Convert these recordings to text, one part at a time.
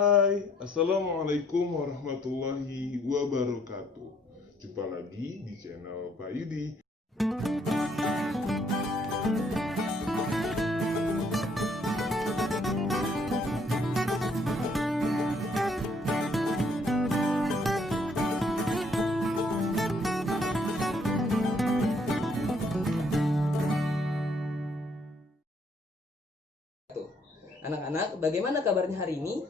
Hai, Assalamualaikum warahmatullahi wabarakatuh. Jumpa lagi di channel Pak Yudi. Anak-anak, bagaimana kabarnya hari ini?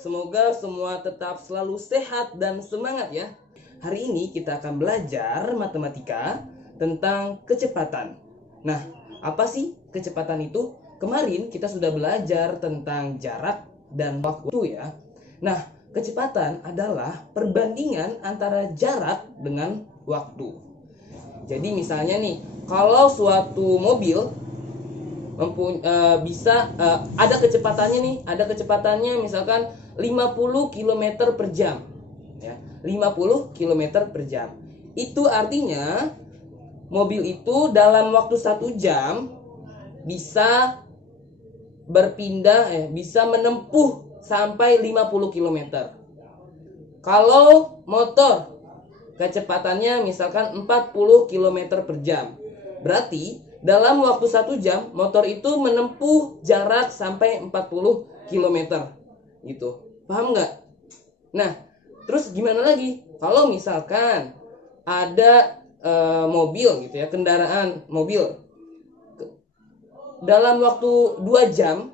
Semoga semua tetap selalu sehat dan semangat ya. Hari ini kita akan belajar matematika tentang kecepatan. Nah, apa sih kecepatan itu? Kemarin kita sudah belajar tentang jarak dan waktu ya. Nah, kecepatan adalah perbandingan antara jarak dengan waktu. Jadi misalnya nih, kalau suatu mobil ada kecepatannya misalkan 50 km per jam ya, 50 km per jam. Itu artinya mobil itu dalam waktu 1 jam bisa bisa menempuh sampai 50 km. Kalau motor kecepatannya misalkan 40 km per jam, berarti dalam waktu 1 jam motor itu menempuh jarak sampai 40 km gitu. Paham nggak? Nah, terus gimana lagi kalau misalkan ada mobil gitu ya, kendaraan mobil dalam waktu 2 jam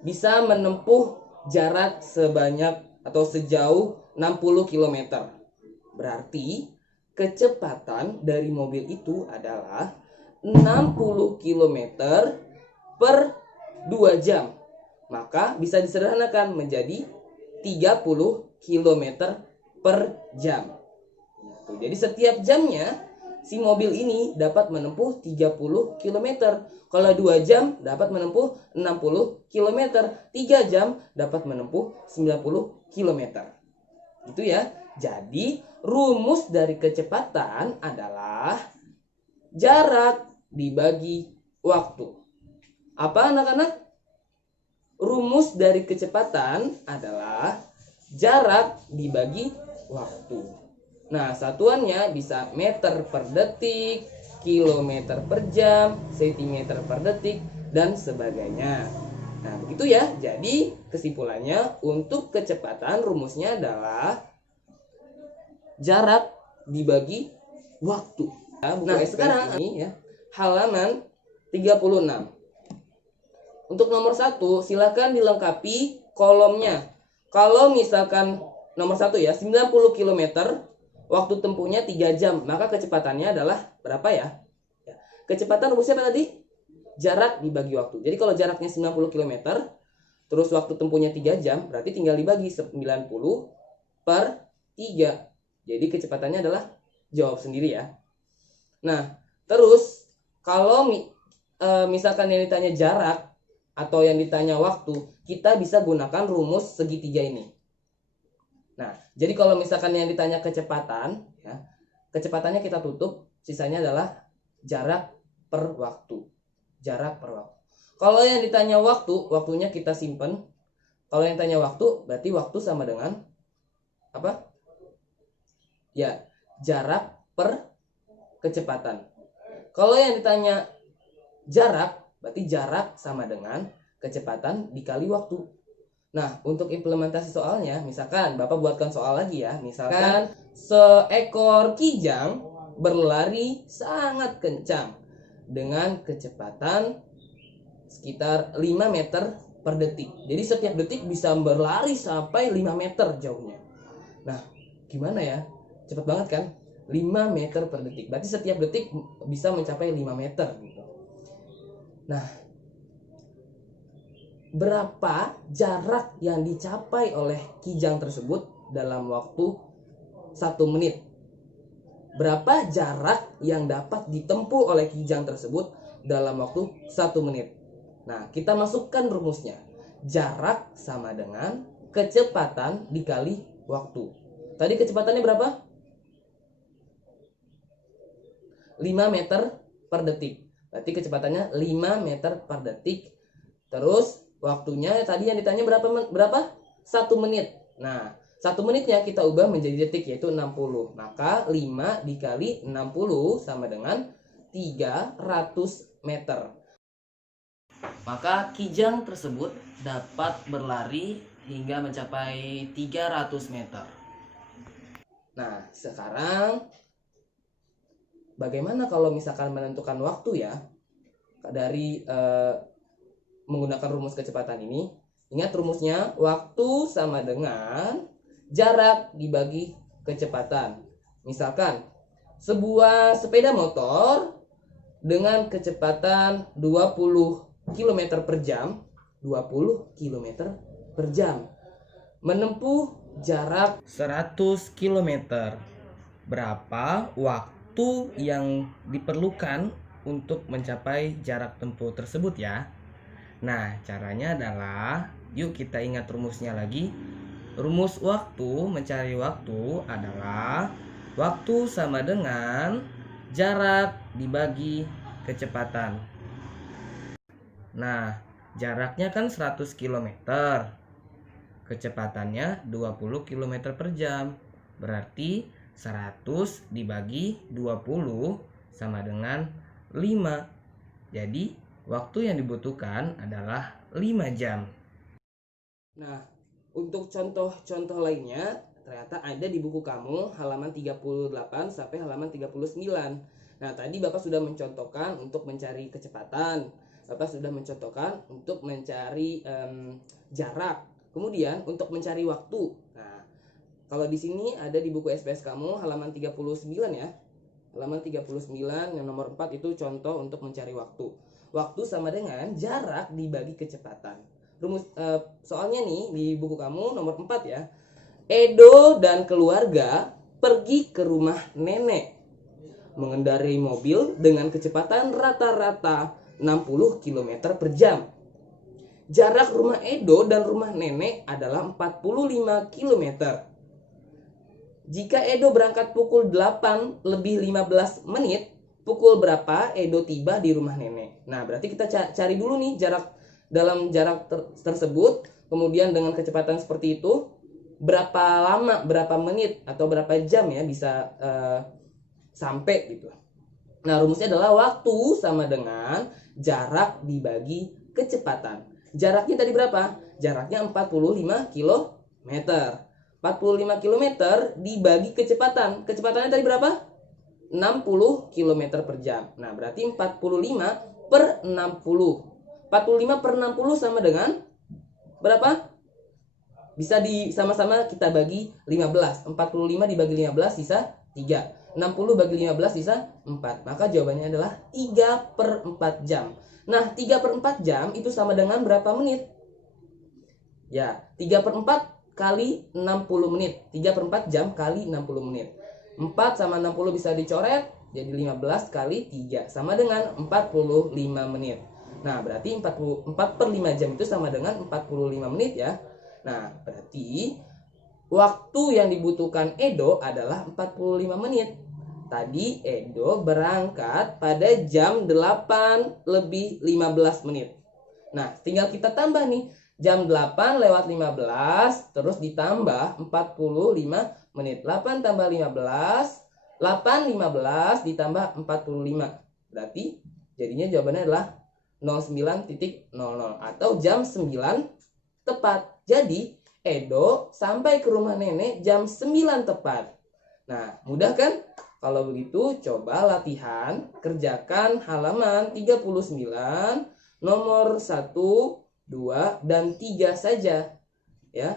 bisa menempuh jarak sebanyak atau sejauh 60 km. Berarti kecepatan dari mobil itu adalah 60 km per 2 jam. Maka bisa disederhanakan menjadi 30 km per jam. Jadi setiap jamnya si mobil ini dapat menempuh 30 km. Kalau 2 jam dapat menempuh 60 km. 3 jam dapat menempuh 90 km. Itu ya. Jadi rumus dari kecepatan adalah jarak dibagi waktu. Apa anak-anak? Rumus dari kecepatan adalah jarak dibagi waktu. Nah, satuannya bisa meter per detik, kilometer per jam, sentimeter per detik, dan sebagainya. Nah, begitu ya. Jadi, kesimpulannya untuk kecepatan rumusnya adalah jarak dibagi waktu. Nah, sekarang ini ya, halaman 36. Untuk nomor 1, silakan dilengkapi kolomnya. Kalau misalkan nomor 1 ya, 90 km, waktu tempuhnya 3 jam, maka kecepatannya adalah berapa ya? Kecepatan rumusnya apa tadi? Jarak dibagi waktu. Jadi kalau jaraknya 90 km, terus waktu tempuhnya 3 jam, berarti tinggal dibagi 90 per 3. Jadi kecepatannya adalah, jawab sendiri ya. Nah, terus kalau misalkan yang ditanya jarak atau yang ditanya waktu, kita bisa gunakan rumus segitiga ini. Nah, jadi kalau misalkan yang ditanya kecepatan, ya, kecepatannya kita tutup, sisanya adalah jarak per waktu. Jarak per waktu. Kalau yang ditanya waktu, waktunya kita simpan. Kalau yang ditanya waktu, berarti waktu sama dengan apa? Ya, jarak per kecepatan. Kalau yang ditanya jarak, berarti jarak sama dengan kecepatan dikali waktu. Nah, untuk implementasi soalnya, misalkan Bapak buatkan soal lagi ya. Misalkan seekor kijang berlari sangat kencang dengan kecepatan sekitar 5 meter per detik. Jadi setiap detik bisa berlari sampai 5 meter jauhnya. Nah, gimana ya? Cepat banget kan? 5 meter per detik. Berarti setiap detik bisa mencapai 5 meter gitu. Nah, berapa jarak yang dicapai oleh kijang tersebut dalam waktu 1 menit? Berapa jarak yang dapat ditempuh oleh kijang tersebut dalam waktu 1 menit? Nah, kita masukkan rumusnya. Jarak sama dengan kecepatan dikali waktu. Tadi kecepatannya berapa? 5 meter per detik. Berarti kecepatannya 5 meter per detik. Terus Waktunya tadi yang ditanya berapa? 1 menit. Nah, 1 menitnya kita ubah menjadi detik, yaitu 60. Maka 5 dikali 60 sama dengan 300 meter. Maka kijang tersebut dapat berlari hingga mencapai 300 meter. Nah, sekarang bagaimana kalau misalkan menentukan waktu ya dari menggunakan rumus kecepatan ini? Ingat rumusnya, waktu sama dengan jarak dibagi kecepatan. Misalkan sebuah sepeda motor dengan kecepatan 20 km per jam, 20 km per jam, menempuh jarak 100 km. Berapa waktu yang diperlukan untuk mencapai jarak tempuh tersebut ya? Nah, caranya adalah, yuk kita ingat rumusnya lagi. Rumus waktu, mencari waktu adalah waktu sama dengan jarak dibagi kecepatan. Nah, jaraknya kan 100 km. Kecepatannya 20 km per jam. Berarti 100 dibagi 20 sama dengan 5. Jadi waktu yang dibutuhkan adalah 5 jam. Nah, untuk contoh-contoh lainnya ternyata ada di buku kamu halaman 38 sampai halaman 39. Nah, tadi Bapak sudah mencontohkan untuk mencari kecepatan. Bapak sudah mencontohkan untuk mencari jarak. Kemudian untuk mencari waktu. Nah, kalau di sini ada di buku SPS kamu halaman 39 ya. Halaman 39 yang nomor 4 itu contoh untuk mencari waktu. Waktu sama dengan jarak dibagi kecepatan. Rumus soalnya nih di buku kamu nomor 4 ya. Edo dan keluarga pergi ke rumah nenek mengendarai mobil dengan kecepatan rata-rata 60 km per jam. Jarak rumah Edo dan rumah nenek adalah 45 km. Jika Edo berangkat pukul 8 lebih 15 menit, pukul berapa Edo tiba di rumah nenek? Nah, berarti kita cari dulu nih dalam jarak tersebut, kemudian dengan kecepatan seperti itu, berapa lama, berapa menit atau berapa jam ya bisa sampai gitu. Nah, rumusnya adalah waktu sama dengan jarak dibagi kecepatan. Jaraknya tadi berapa? Jaraknya 45 km. 45 km dibagi kecepatan. Kecepatannya tadi berapa? 60 km per jam. Nah, berarti 45 per 60. 45 per 60 sama dengan berapa? Bisa sama-sama kita bagi 15. 45 dibagi 15 sisa 3. 60 bagi 15 sisa 4. Maka jawabannya adalah 3 per 4 jam. Nah, 3 per 4 jam itu sama dengan berapa menit? Ya, 3 per 4 kali 60 menit. 3 per 4 jam kali 60 menit. 4 sama 60 bisa dicoret, jadi 15 kali 3 sama dengan 45 menit. Nah, berarti 4 per 5 jam itu sama dengan 45 menit ya. Nah, berarti waktu yang dibutuhkan Edo adalah 45 menit. Tadi Edo berangkat pada jam 8 lebih 15 menit. Nah, tinggal kita tambah nih. Jam 8 lewat 15, terus ditambah 45 menit. 8 tambah 15, 8 15 ditambah 45. Berarti jadinya jawabannya adalah 09.00 atau jam 9 tepat. Jadi Edo sampai ke rumah nenek jam 9 tepat. Nah, mudah kan? Kalau begitu coba latihan, kerjakan halaman 39 nomor 1, 2, dan 3 saja ya.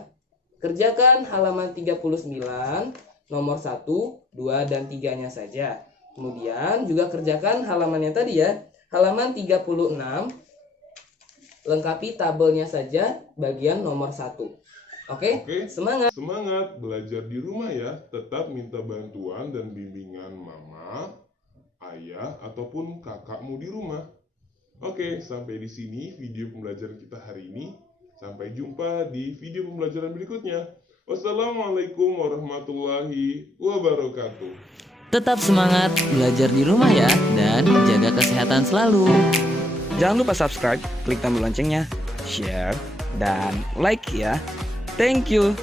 Kerjakan halaman 39 nomor 1, 2, dan 3-nya saja. Kemudian juga kerjakan halaman yang tadi ya. Halaman 36, lengkapi tabelnya saja bagian nomor 1. Oke, semangat. Semangat belajar di rumah ya. Tetap minta bantuan dan bimbingan mama, ayah, ataupun kakakmu di rumah. Oke, sampai di sini video pembelajaran kita hari ini. Sampai jumpa di video pembelajaran berikutnya. Wassalamualaikum warahmatullahi wabarakatuh. Tetap semangat belajar di rumah ya, dan jaga kesehatan selalu. Jangan lupa subscribe, klik tombol loncengnya, share, dan like ya. Thank you.